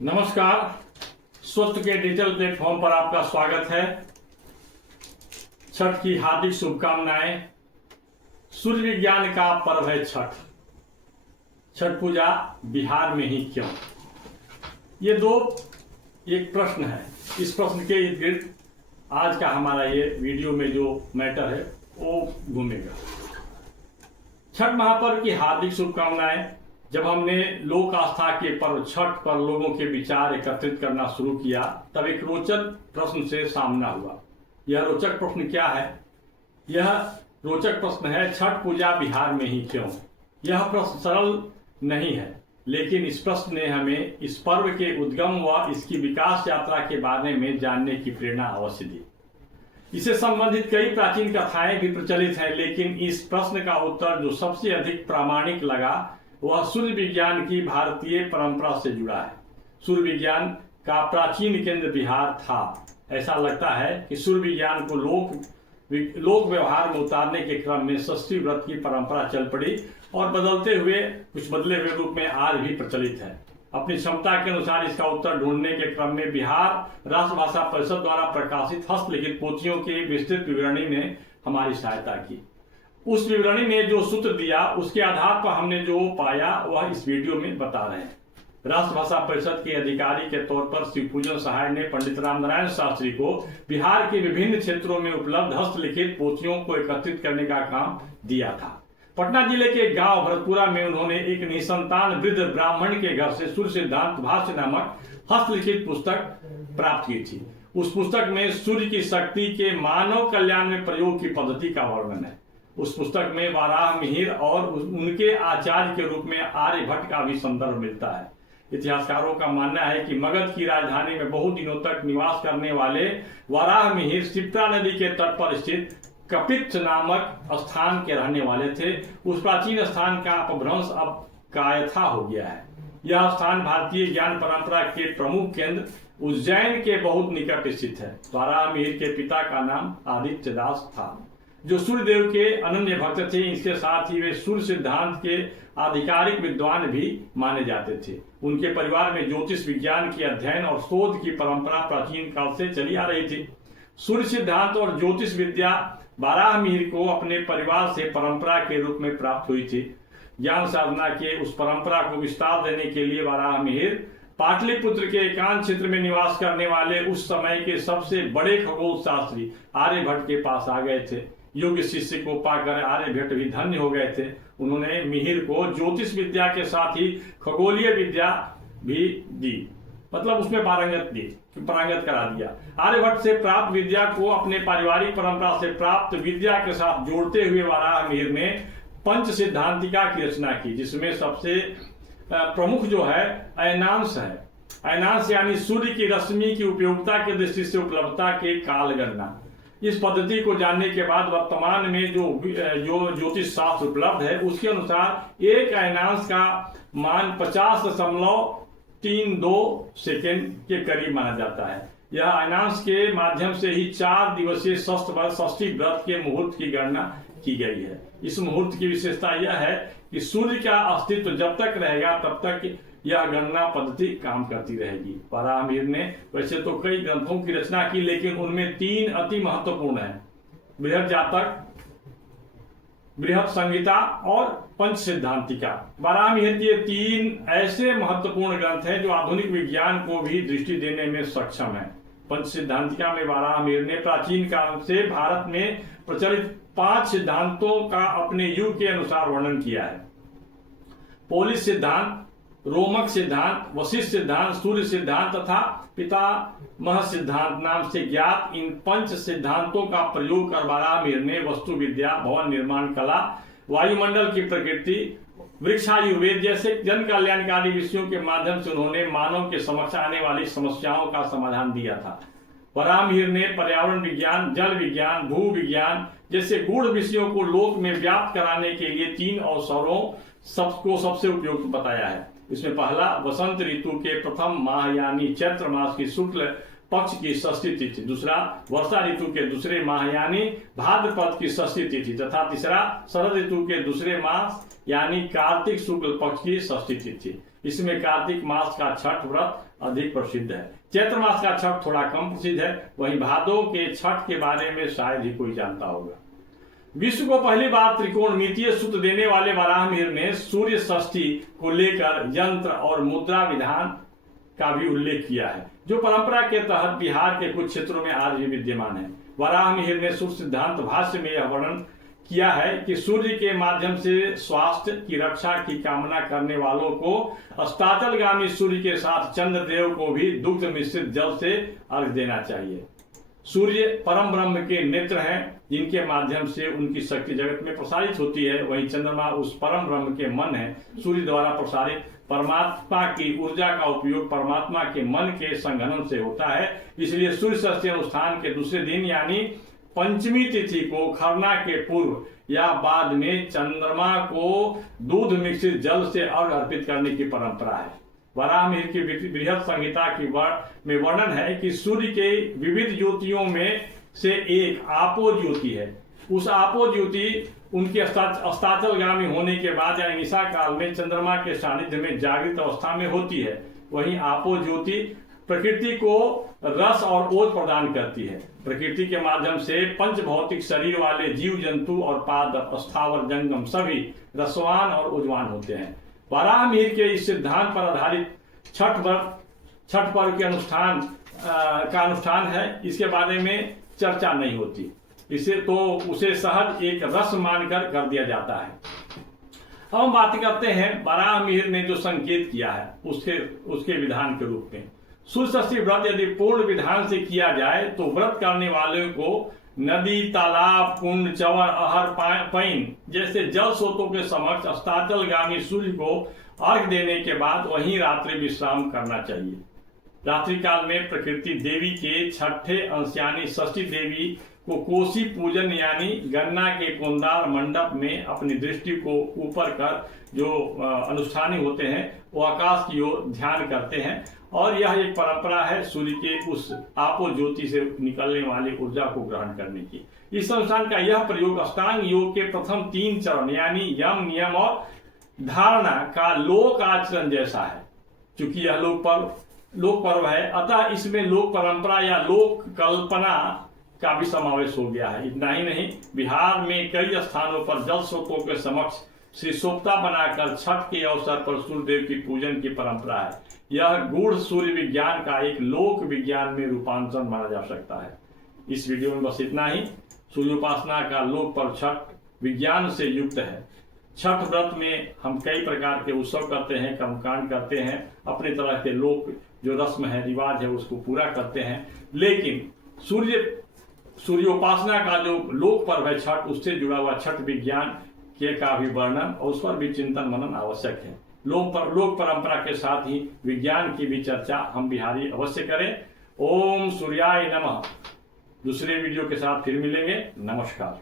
नमस्कार। स्वस्थ के डिजिटल प्लेटफॉर्म पर आपका स्वागत है। छठ की हार्दिक शुभकामनाएं। सूर्य विज्ञान का पर्व है छठ। छठ पूजा बिहार में ही क्यों? ये एक प्रश्न है। इस प्रश्न के इर्द गिर्द आज का हमारा ये वीडियो में जो मैटर है वो घूमेगा। छठ महापर्व की हार्दिक शुभकामनाएं। जब हमने लोक आस्था के पर्व छठ पर लोगों के विचार एकत्रित करना शुरू किया तब एक रोचक प्रश्न से सामना हुआ। यह रोचक प्रश्न क्या है? यह रोचक प्रश्न है, छठ पूजा बिहार में ही क्यों? यह प्रश्न सरल नहीं है, लेकिन इस प्रश्न ने हमें इस पर्व के उद्गम व इसकी विकास यात्रा के बारे में जानने की प्रेरणा अवश्य दी। इससे संबंधित कई प्राचीन कथाएं भी प्रचलित हैं, लेकिन इस प्रश्न का उत्तर जो सबसे अधिक प्रामाणिक लगा वह सूर्य विज्ञान की भारतीय परंपरा से जुड़ा है। सूर्य विज्ञान का प्राचीन केंद्र बिहार था। ऐसा लगता है कि सूर्य विज्ञान को लोक व्यवहार में उतारने के क्रम में षष्ठी व्रत की परंपरा चल पड़ी और कुछ बदले हुए रूप में आज भी प्रचलित है। अपनी क्षमता के अनुसार इसका उत्तर ढूंढने के क्रम में बिहार राष्ट्रभाषा परिषद द्वारा प्रकाशित हस्तलिखित पोथियों के विस्तृत विवरणी ने हमारी सहायता की। उस विवरणी ने जो सूत्र दिया उसके आधार पर हमने जो पाया वह इस वीडियो में बता रहे हैं। राष्ट्रभाषा परिषद के अधिकारी के तौर पर शिवपूजन सहाय ने पंडित रामनारायण शास्त्री को बिहार के विभिन्न क्षेत्रों में उपलब्ध हस्तलिखित पोथियों को एकत्रित करने का काम दिया था। पटना जिले के गांव भरतपुरा में उन्होंने एक निसंतान वृद्ध ब्राह्मण के घर से सूर्य सिद्धांत भाष्य नामक हस्तलिखित पुस्तक प्राप्त की थी। उस पुस्तक में सूर्य की शक्ति के मानव कल्याण में प्रयोग की पद्धति का वर्णन है। उस पुस्तक में वाराह मिहिर और उनके आचार्य के रूप में आर्यभट्ट का भी संदर्भ मिलता है। इतिहासकारों का मानना है कि मगध की राजधानी में बहुत दिनों तक निवास करने वाले वाराह मिहिर शिप्रा नदी के तट पर स्थित कपित्थ नामक स्थान के रहने वाले थे। उस प्राचीन स्थान का अपभ्रंश अब कायथा हो गया है। यह स्थान भारतीय ज्ञान परंपरा के प्रमुख केंद्र उज्जैन के बहुत निकट स्थित है। वाराह मिहिर के पिता का नाम आदित्य दास था, जो सूर्य देव के अनन्य भक्त थे। इसके साथ ही वे सूर्य सिद्धांत के आधिकारिक विद्वान भी माने जाते थे। उनके परिवार में ज्योतिष विज्ञान के अध्ययन और शोध की परंपरा प्राचीन काल से चली आ रही थी। सूर्य सिद्धांत और ज्योतिष विद्या वाराह मिहिर को अपने परिवार से परंपरा के रूप में प्राप्त हुई थी। ज्ञान साधना के उस परंपरा को विस्तार देने के लिए वाराह मिहिर पाटलिपुत्र के एकांत क्षेत्र में निवास करने वाले उस समय के सबसे बड़े खगोल शास्त्री आर्यभट्ट के पास आ गए थे। योग्य शिष्य को पाकर आर्यभट्ट भी धन्य हो गए थे। उन्होंने मिहिर को ज्योतिष विद्या के साथ ही खगोलीय विद्या भी दी, मतलब उसमें पारंगत करा दिया। आर्यभट्ट से प्राप्त विद्या को अपने पारिवारिक परंपरा से प्राप्त विद्या के साथ जोड़ते हुए वाराह मिहिर ने पंच सिद्धांतिका की रचना की, जिसमें सबसे प्रमुख जो है अयनांश है। अयनांश यानी सूर्य की रश्मि की उपयोगिता की दृष्टि से उपलब्धता के काल गणना। इस पद्धति को जानने के बाद वर्तमान में जो ज्योतिष शास्त्र उपलब्ध है उसके अनुसार एक अयनांश का मान 50.32 सेकेंड के करीब माना जाता है। यह अयनांश के माध्यम से ही 4 दिवसीय षष्ठी व्रत के मुहूर्त की गणना की गई है। इस मुहूर्त की विशेषता यह है कि सूर्य का अस्तित्व जब तक रहेगा तब तक यह गणना पद्धति काम करती रहेगी। वाराह मिहिर ने वैसे तो कई ग्रंथों की रचना की, लेकिन उनमें 3 अति महत्वपूर्ण हैं: बृहद जातक, बृहद संहिता और पंच सिद्धांतिका। वाराह मिहिर के 3 ऐसे महत्वपूर्ण ग्रंथ हैं जो आधुनिक विज्ञान को भी दृष्टि देने में सक्षम है। पंच सिद्धांतिका में वाराह मिहिर ने प्राचीन काल से भारत में प्रचलित 5 सिद्धांतों का अपने युग के अनुसार वर्णन किया है। पोलिस सिद्धांत, रोमक सिद्धांत, वशिष्ठ सिद्धांत, सूर्य सिद्धांत तथा पितामह सिद्धांत नाम से ज्ञात इन पंच सिद्धांतों का प्रयोग कर वाराह मिहिर ने वस्तु विद्या, भवन निर्माण कला, वायुमंडल की प्रकृति, वृक्षायुर्वेद जैसे जन कल्याणकारी विषयों के माध्यम से उन्होंने मानव के समक्ष आने वाली समस्याओं का समाधान दिया था। वाराह मिहिर ने पर्यावरण विज्ञान, जल विज्ञान, भू विज्ञान जैसे गूढ़ विषयों को लोक में व्याप्त कराने के लिए 3 अवसरों सबको सबसे उपयुक्त बताया है। इसमें पहला वसंत ऋतु के प्रथम माह यानी चैत्र मास की शुक्ल पक्ष की षष्ठी तिथि, दूसरा वर्षा ऋतु के दूसरे माह यानी भाद्रपद की षष्ठी तिथि तथा तीसरा शरद ऋतु के दूसरे मास यानी कार्तिक शुक्ल पक्ष की षष्ठी तिथि। इसमें कार्तिक मास का छठ व्रत अधिक प्रसिद्ध है। चैत्र मास का छठ थोड़ा कम प्रसिद्ध है। वहीं भादों के छठ के बारे में शायद ही कोई जानता होगा। विश्व को पहली बार त्रिकोणमितीय सूत्र देने वाले वराह मिहिर ने सूर्य षष्ठी को लेकर यंत्र और मुद्रा विधान का भी उल्लेख किया है, जो परंपरा के तहत बिहार के कुछ क्षेत्रों में आज भी विद्यमान है। वराह मिहिर ने सूर्य सिद्धांत भाष्य में यह वर्णन किया है कि सूर्य के माध्यम से स्वास्थ्य की रक्षा की कामना करने वालों को अस्ताचलगामी सूर्य के साथ चंद्रदेव को भी दुग्ध मिश्रित जल से अर्घ देना चाहिए। सूर्य परम ब्रह्म के नेत्र हैं, जिनके माध्यम से उनकी शक्ति जगत में प्रसारित होती है। वहीं चंद्रमा उस परम ब्रह्म के मन है। सूर्य द्वारा प्रसारित परमात्मा की ऊर्जा का उपयोग परमात्मा के मन के संघनन से होता है। इसलिए सूर्य षष्ठी अनुष्ठान के दूसरे दिन यानी पंचमी तिथि को खरना के पूर्व या बाद में चंद्रमा को दूध मिश्रित जल से अर्घ अर्पित करने की परंपरा है। वराह मिहिर की बृहद संहिता में वर्णन है कि सूर्य के विविध ज्योतियों में से एक आपो ज्योति है। उस आपो ज्योति उनके अस्ताचलगामी होने के बाद यानी निशा काल में चंद्रमा के सानिध्य में जागृत अवस्था में होती है। वहीं आपो ज्योति प्रकृति को रस और ओज प्रदान करती है। प्रकृति के माध्यम से पंच भौतिक शरीर वाले जीव जंतु और पादप स्थावर जंगम सभी रसवान और ओजवान होते हैं। वराह मिहिर के इस सिद्धांत पर आधारित छठ पर्व के अनुष्ठान है। इसके बारे में चर्चा नहीं होती, इसे तो उसे सहज एक रस मानकर कर दिया जाता है। अब हम बात करते हैं वराह मिहिर ने जो संकेत किया है उसके विधान के रूप में। सूर्य षष्ठी व्रत यदि पूर्ण विधान से किया जाए तो व्रत करने वालों को नदी, तालाब, कुंड, चंवर, अहर, पैन जैसे जल स्रोतों के समक्ष अस्ताचलगामी सूर्य को अर्घ देने के बाद वहीं रात्रि विश्राम करना चाहिए। रात्रि काल में प्रकृति देवी के छठे अंश यानी षष्ठी देवी को कोसी पूजन यानी गन्ना के कुंदार मंडप में अपनी दृष्टि को ऊपर कर जो अनुष्ठानी होते हैं वो आकाश की ओर ध्यान करते हैं और यह एक परंपरा है सूर्य के उस आपो ज्योति से निकलने वाली ऊर्जा को ग्रहण करने की। इस अनुष्ठान का यह प्रयोग अष्टांग योग के प्रथम 3 चरण यानी यम, नियम और धारणा का लोक आचरण जैसा है। चूंकि यह लोक पर्व है, अतः इसमें लोक परंपरा या लोक कल्पना का भी समावेश हो गया है। इतना ही नहीं, बिहार में कई स्थानों पर जल स्रोतों के समक्ष श्रीसोक्ता बनाकर छठ के अवसर पर सूर्यदेव की पूजन की परंपरा है। यह गूढ़ सूर्य विज्ञान का एक लोक विज्ञान में रूपांतरण माना जा सकता है। इस वीडियो में बस इतना ही। सूर्योपासना का लोक पर्व छठ विज्ञान से युक्त है। छठ व्रत में हम कई प्रकार के उत्सव करते हैं, कर्मकांड करते हैं, अपने तरह के लोक जो रस्म है, रिवाज है, उसको पूरा करते हैं। लेकिन सूर्योपासना का जो लोक पर्व है छठ, उससे जुड़ा हुआ छठ विज्ञान के का भी वर्णन और उस पर भी चिंतन मनन आवश्यक है। लोक परंपरा के साथ ही विज्ञान की भी चर्चा हम बिहारी अवश्य करें। ओम सूर्याय नमः। दूसरे वीडियो के साथ फिर मिलेंगे। नमस्कार।